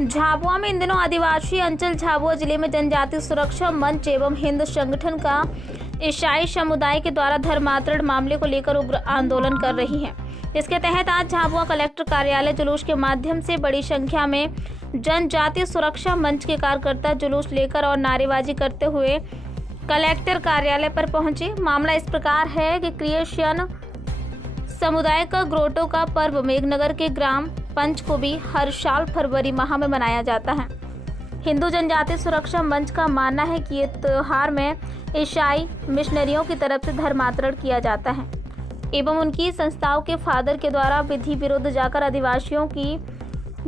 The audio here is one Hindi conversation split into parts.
झाबुआ में इन दिनों आदिवासी अंचल झाबुआ जिले में जनजाति सुरक्षा मंच एवं हिंद संगठन का ईसाई समुदाय के द्वारा धर्मांतरण मामले को लेकर उग्र आंदोलन कर रही है। इसके तहत आज झाबुआ कलेक्टर कार्यालय जुलूस के माध्यम से बड़ी संख्या में जनजाति सुरक्षा मंच के कार्यकर्ता जुलूस लेकर और नारेबाजी करते हुए कलेक्टर कार्यालय पर पहुंचे। मामला इस प्रकार है कि क्रिश्चियन समुदाय का ग्रोटो का पर्व मेघनगर के ग्राम पंचकुबी हर साल फरवरी माह में मनाया जाता है। हिंदू जनजाति सुरक्षा मंच का मानना है कि ये त्योहार में ईसाई मिशनरियों की तरफ से धर्मांतरण किया जाता है एवं उनकी संस्थाओं के फादर के द्वारा विधि विरुद्ध जाकर आदिवासियों की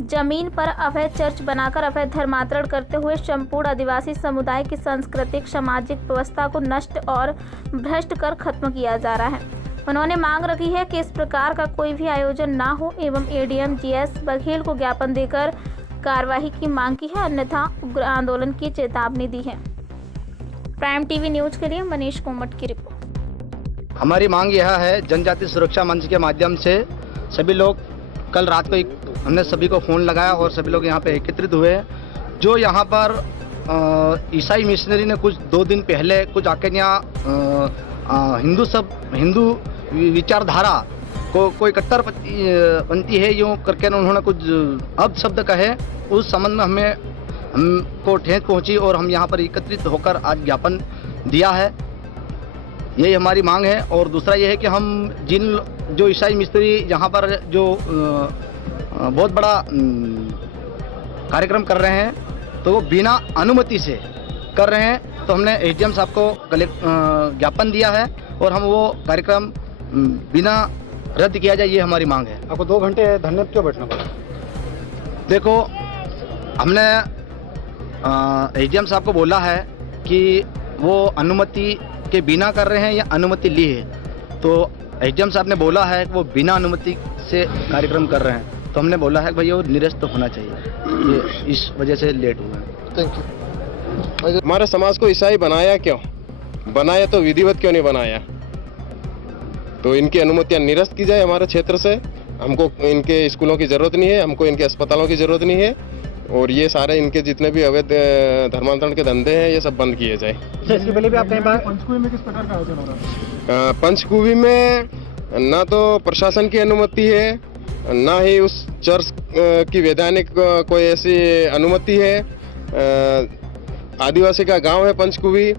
जमीन पर अवैध चर्च बनाकर अवैध धर्मांतरण करते हुए संपूर्ण आदिवासी समुदाय की सांस्कृतिक सामाजिक व्यवस्था को नष्ट और भ्रष्ट कर खत्म किया जा रहा है। उन्होंने मांग रखी है कि इस प्रकार का कोई भी आयोजन ना हो एवं एडीएम जीएस बघेल को ज्ञापन देकर कार्यवाही की मांग की है, अन्यथा उग्र आंदोलन की चेतावनी दी है। प्राइम टीवी न्यूज के लिए मनीष कोमट की रिपोर्ट। हमारी मांग यह है, जनजाति सुरक्षा मंच के माध्यम से सभी लोग कल रात को हमने सभी को फ़ोन लगाया और सभी लोग यहाँ पे एकत्रित हुए। जो यहाँ पर ईसाई मिशनरी ने कुछ 2 दिन पहले कुछ आके यहाँ हिंदू विचारधारा को कोई कट्टरपंथी है यूँ करके उन्होंने कुछ अपशब्द कहे, उस संबंध में हमको ठेस पहुँची और हम यहाँ पर एकत्रित होकर आज ज्ञापन दिया है। यही हमारी मांग है। और दूसरा ये है कि हम जो ईसाई मिस्त्री यहाँ पर जो बहुत बड़ा कार्यक्रम कर रहे हैं तो वो बिना अनुमति से कर रहे हैं, तो हमने एडीएम साहब को ज्ञापन दिया है और हम वो कार्यक्रम बिना रद्द किया जाए, ये हमारी मांग है। आपको 2 घंटे धरने पे क्यों बैठना पड़ा? देखो, हमने एडीएम साहब को बोला है कि वो अनुमति के बिना कर रहे हैं या अनुमति ली है, तो एडीएम साहब ने बोला है कि वो बिना अनुमति से कार्यक्रम कर रहे हैं, तो हमने बोला है कि भाई वो निरस्त होना चाहिए, ये इस वजह से लेट हुआ है। Thank you. हमारे समाज को ईसाई बनाया क्यों? बनाया तो विधिवत क्यों नहीं बनाया? तो इनकी अनुमतियां निरस्त की जाए हमारे क्षेत्र से। हमको इनके स्कूलों की ज़रूरत नहीं है, हमको इनके अस्पतालों की ज़रूरत नहीं है, और ये सारे इनके जितने भी अवैध धर्मांतरण के धंधे हैं ये सब बंद किए जाए। इसके पहले भी आप कहीं पंचकुबी में किस प्रकार का आयोजन हो रहा है? पंचकुबी में ना तो प्रशासन की अनुमति है, ना ही उस चर्च की वैधानिक कोई ऐसी अनुमति है। आदिवासी का गांव है पंचकुबी,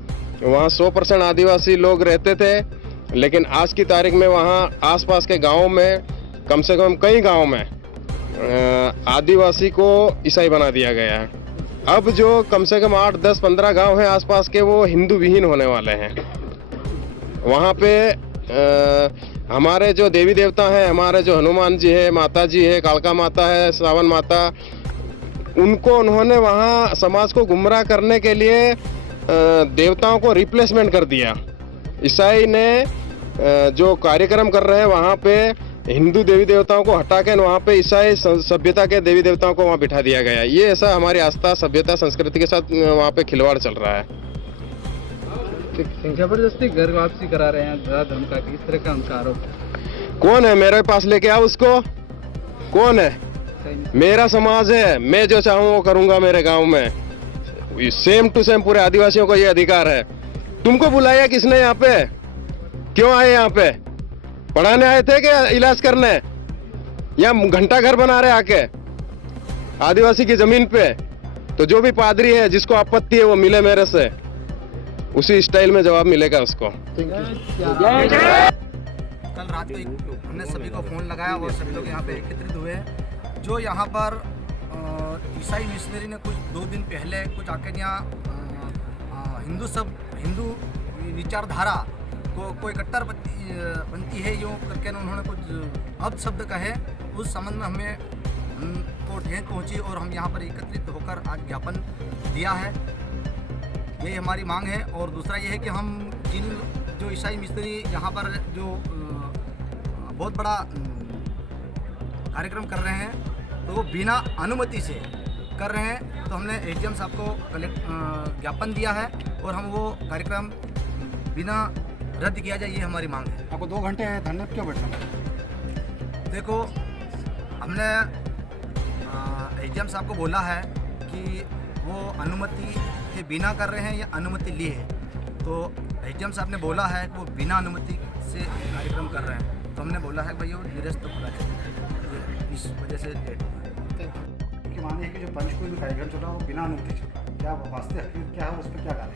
वहाँ 100% आदिवासी लोग रहते थे, लेकिन आज की तारीख में वहाँ आसपास के गांवों में कम से कम कई गांवों में आदिवासी को ईसाई बना दिया गया है। अब जो कम से कम 8, 10, 15 गांव हैं आसपास के, वो हिंदू विहीन होने वाले हैं। वहाँ पे हमारे जो देवी देवता हैं, हमारे जो हनुमान जी है, माता जी है, कालका माता है, सावन माता, उनको उन्होंने वहाँ समाज को गुमराह करने के लिए देवताओं को रिप्लेसमेंट कर दिया। ईसाई ने जो कार्यक्रम कर रहे हैं वहाँ पे हिंदू देवी देवताओं को हटा के वहाँ पे ईसाई सभ्यता के देवी देवताओं को वहाँ बिठा दिया गया। ये ऐसा हमारी आस्था, सभ्यता, संस्कृति के साथ वहाँ पे खिलवाड़ चल रहा है। जबरदस्ती घर वापसी करा रहे हैं, धर्म का इस तरह का उनका आरोप है। कौन है? मेरे पास लेके आओ उसको। कौन है? मेरा समाज है, मैं जो चाहूँ वो करूँगा मेरे गाँव में। सेम टू सेम पूरे आदिवासियों को ये अधिकार है। तुमको बुलाया किसने यहाँ पे? क्यों आए यहाँ पे? पढ़ाने आए थे क्या इलाज करने? या घंटा घर बना रहे आके आदिवासी की जमीन पे? तो जो भी पादरी है जिसको आपत्ति है वो मिले मेरे से, उसी स्टाइल में जवाब मिलेगा उसको। कल रात को हमने सभी को फ़ोन लगाया और सभी लोग यहाँ पे एकत्रित हुए। जो यहाँ पर ईसाई मिशनरी ने कुछ 2 दिन पहले कुछ आके यहाँ हिंदू विचारधारा को कोई कट्टरपंथी है यूँ करके उन्होंने कुछ अपशब्द कहे, उस संबंध में हमको ठेस पहुँची और हम यहाँ पर एकत्रित होकर आज ज्ञापन दिया है। यही हमारी मांग है। और दूसरा ये है कि हम जो ईसाई मिस्त्री यहाँ पर जो बहुत बड़ा कार्यक्रम कर रहे हैं तो वो बिना अनुमति से कर रहे हैं, तो हमने एडीएम साहब को ज्ञापन दिया है और हम वो कार्यक्रम बिना रद्द किया जाए, ये हमारी मांग है। आपको 2 घंटे धरने पे क्यों बैठना पड़ा? देखो, हमने एसडीएम साहब को बोला है कि वो अनुमति के बिना कर रहे हैं या अनुमति लिए है, तो एसडीएम साहब ने बोला है कि वो बिना अनुमति से कार्यक्रम कर रहे हैं। तो हमने बोला है भाई वो निरस्त तो होना चाहिए, इस वजह से लेट हुआ है। कि मानिए कि जो पंचकुल में कार्यक्रम चल रहा है वो बिना अनुमति चल, क्या वास्तविक क्या है, उस पर क्या कार्य?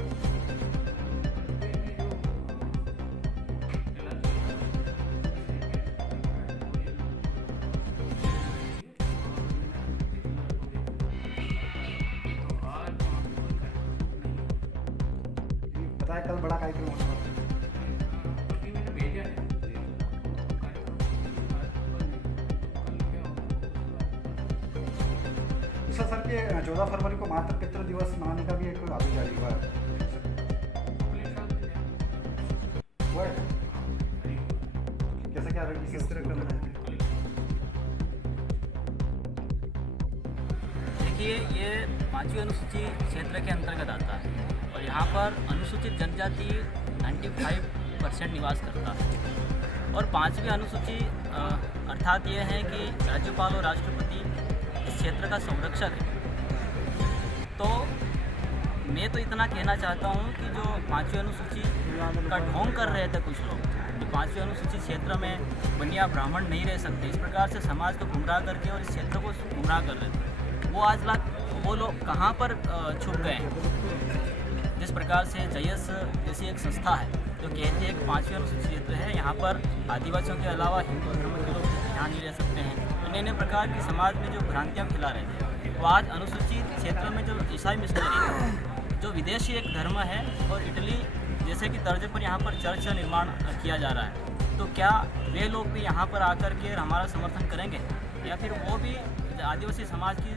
बताया कल बड़ा कार्यक्रम होने वाला है। सर के 14 फरवरी को मातृ पितृ दिवस मनाने का भी एक आदेश जारी हुआ है। कैसे क्या किस तरह का मनाएंगे? देखिए, ये 5वीं अनुसूची क्षेत्र के अंतर्गत आता है और यहाँ पर अनुसूचित जनजाति 95% निवास करता है। और 5वीं अनुसूची अर्थात ये है कि राज्यपाल और राष्ट्रपति इस क्षेत्र का संरक्षक है। तो मैं तो इतना कहना चाहता हूँ कि जो 5वीं अनुसूची का ढोंग कर रहे थे कुछ लोग कि 5वीं अनुसूची क्षेत्र में बनिया ब्राह्मण नहीं रह सकते, इस प्रकार से समाज को गुमराह करके और इस क्षेत्र को गुमराह कर रहे थे, वो लोग कहाँ पर छुप गए हैं। जिस प्रकार से जयस जैसी एक संस्था है जो कहती है कि 5वीं अनुसूचित क्षेत्र है, यहाँ पर आदिवासियों के अलावा हिंदू धर्म के लोग यहाँ नहीं रह सकते हैं। अन्य प्रकार की समाज में जो भ्रांतियाँ फैला रहे थे, वो आज अनुसूचित क्षेत्र में जो ईसाई मिशनरी जो विदेशी एक धर्म है और इटली जैसे कि तर्ज पर यहाँ पर चर्च का निर्माण किया जा रहा है, तो क्या वे लोग भी यहाँ पर आकर के हमारा समर्थन करेंगे या फिर वो भी आदिवासी समाज की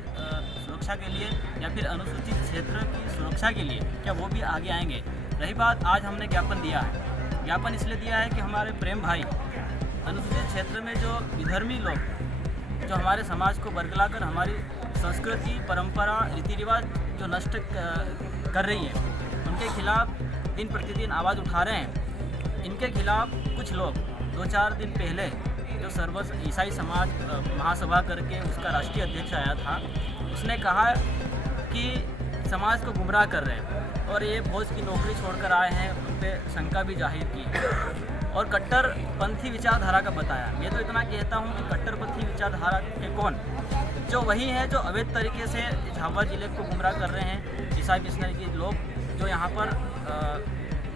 सुरक्षा के लिए या फिर अनुसूचित क्षेत्र की सुरक्षा के लिए क्या वो भी आगे आएंगे? रही बात, आज हमने ज्ञापन दिया है। ज्ञापन इसलिए दिया है कि हमारे प्रेम भाई अनुसूचित क्षेत्र में जो विधर्मी लोग जो हमारे समाज को बरगलाकर हमारी संस्कृति, परंपरा, रीति रिवाज जो नष्ट कर रही है, उनके खिलाफ दिन प्रतिदिन आवाज़ उठा रहे हैं। इनके खिलाफ कुछ लोग 2-4 दिन पहले जो सर्व ईसाई समाज महासभा करके उसका राष्ट्रीय अध्यक्ष आया था, उसने कहा कि समाज को गुमराह कर रहे हैं और ये फौज की नौकरी छोड़कर आए हैं, उन पर शंका भी जाहिर की और कट्टरपंथी विचारधारा का बताया। मैं तो इतना कहता हूँ कि कट्टरपंथी विचारधारा के कौन, जो वही है जो अवैध तरीके से झाबुआ जिले को गुमराह कर रहे हैं। ईसाई मिशनरी के लोग जो यहाँ पर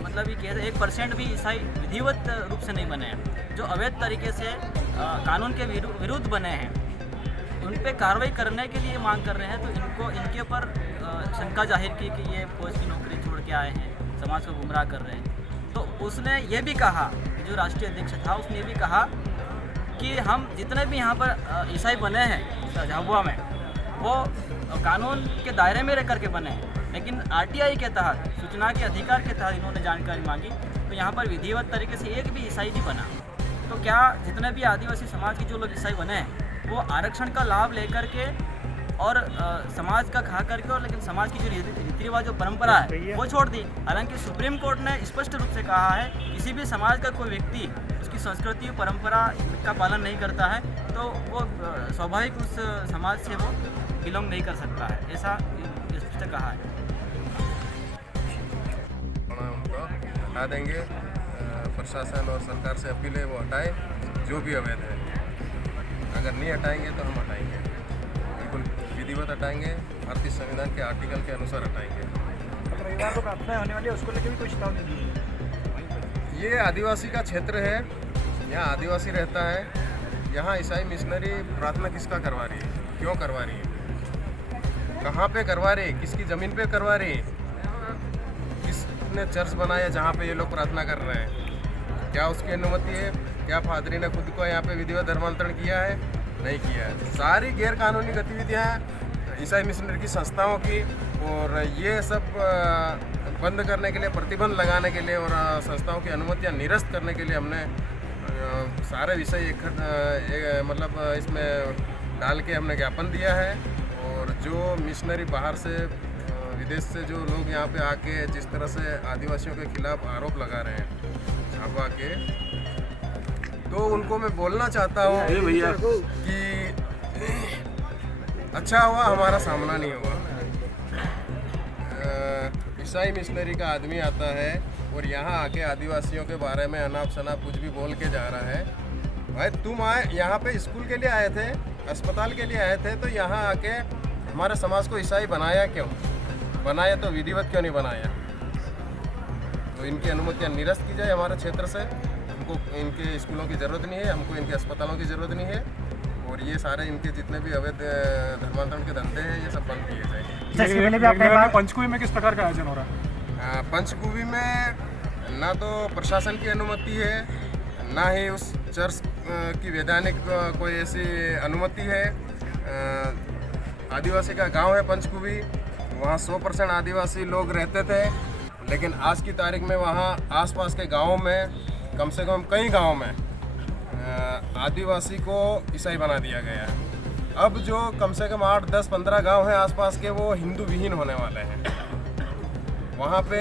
मतलब ये कहते 1% भी ईसाई विधिवत रूप से नहीं बने हैं, जो अवैध तरीके से कानून के विरुद्ध बने हैं, उन पे कार्रवाई करने के लिए मांग कर रहे हैं। तो इनके ऊपर शंका जाहिर की कि ये फौज की नौकरी छोड़ के आए हैं, समाज को गुमराह कर रहे हैं। तो उसने ये भी कहा, जो राष्ट्रीय अध्यक्ष था उसने ये भी कहा कि हम जितने भी यहाँ पर ईसाई बने हैं झाबुआ में, वो कानून के दायरे में रह करके बने हैं, लेकिन आरटीआई के तहत, सूचना के अधिकार के तहत इन्होंने जानकारी मांगी, तो यहाँ पर विधिवत तरीके से एक भी ईसाई नहीं बना। तो क्या जितने भी आदिवासी समाज के जो लोग ईसाई बने हैं वो आरक्षण का लाभ लेकर के और समाज का खा करके, और लेकिन समाज की जो रीति रिवाज जो परंपरा है वो छोड़ दी। हालांकि सुप्रीम कोर्ट ने स्पष्ट रूप से कहा है किसी भी समाज का कोई व्यक्ति उसकी संस्कृति परंपरा का पालन नहीं करता है तो वो स्वाभाविक उस समाज से वो बिलोंग नहीं कर सकता है, ऐसा स्पष्ट कहा है। उनको हटा देंगे, प्रशासन और सरकार से अपील है वो हटाए जो भी अवैध है। अगर नहीं हटाएंगे तो हम हटाएंगे, बिल्कुल विधिवत हटाएंगे, भारतीय संविधान के आर्टिकल के अनुसार हटाएंगे। रविवार को प्रार्थना होने वाली है, उसको लेकर भी कोई चेतावनी दी है? ये आदिवासी का क्षेत्र है, यहाँ आदिवासी रहता है। यहाँ ईसाई मिशनरी प्रार्थना किसका करवा रही है, क्यों करवा रही है, कहाँ पे करवा रही है, किसकी ज़मीन पे करवा रही है, किसने चर्च बनाया जहाँ पे ये लोग प्रार्थना कर रहे हैं, क्या उसकी अनुमति है? क्या फादरी ने खुद को यहाँ पे विधिवत धर्मांतरण किया है? नहीं किया है। सारी गैर कानूनी गतिविधियाँ ईसाई मिशनरी की संस्थाओं की, और ये सब बंद करने के लिए, प्रतिबंध लगाने के लिए और संस्थाओं की अनुमतियाँ निरस्त करने के लिए हमने सारे विषय मतलब इसमें डाल के हमने ज्ञापन दिया है। और जो मिशनरी बाहर से, विदेश से जो लोग यहाँ पे आके जिस तरह से आदिवासियों के खिलाफ आरोप लगा रहे हैं झाबुआ के, तो उनको मैं बोलना चाहता हूँ कि अच्छा हुआ हमारा सामना नहीं हुआ। ईसाई मिशनरी का आदमी आता है और यहाँ आके आदिवासियों के बारे में अनाप शनाप कुछ भी बोल के जा रहा है। भाई तुम आए यहाँ पे स्कूल के लिए आए थे, अस्पताल के लिए आए थे, तो यहाँ आके हमारे समाज को ईसाई बनाया क्यों? बनाया तो विधिवत क्यों नहीं बनाया? तो इनकी अनुमतियाँ निरस्त की जाए हमारे क्षेत्र से। हमको इनके स्कूलों की ज़रूरत नहीं है, हमको इनके अस्पतालों की ज़रूरत नहीं है, और ये सारे इनके जितने भी अवैध धर्मांतरण के धंधे हैं ये सब बंद किए जाए। पंचकुवी में किस प्रकार का आयोजन हो रहा है? पंचकुवी में ना तो प्रशासन की अनुमति है, ना ही उस चर्च की वैधानिक कोई ऐसी अनुमति है। आदिवासी का गांव है पंचकुवी, वहाँ 100% आदिवासी लोग रहते थे, लेकिन आज की तारीख में वहाँ आसपास के गांवों में कम से कम कई गांवों में आदिवासी को ईसाई बना दिया गया है। अब जो कम से कम 8, 10, 15 गांव हैं आसपास के, वो हिंदू विहीन होने वाले हैं। वहाँ पे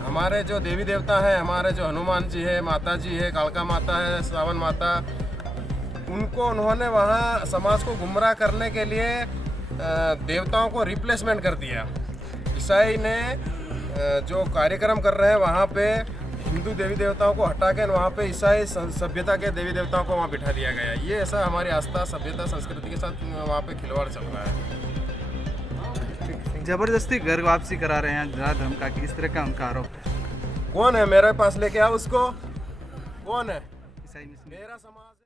हमारे जो देवी देवता हैं, हमारे जो हनुमान जी है, माता जी है, कालका माता है, सावन माता, उनको उन्होंने वहाँ समाज को गुमराह करने के लिए देवताओं को रिप्लेसमेंट कर दिया। ईसाई ने जो कार्यक्रम कर रहे हैं वहाँ पे हिंदू देवी देवताओं को हटा के वहाँ पे ईसाई सभ्यता के देवी देवताओं को वहाँ बिठा दिया गया। ये ऐसा हमारी आस्था, सभ्यता, संस्कृति के साथ वहाँ पे खिलवाड़ चल रहा है। जबरदस्ती घर वापसी करा रहे हैं जरा धर्म का, इस तरह का उनका आरोप है। कौन है मेरे पास लेके आओ उसको? कौन है? ईसाई मिशनरी। मेरा समाज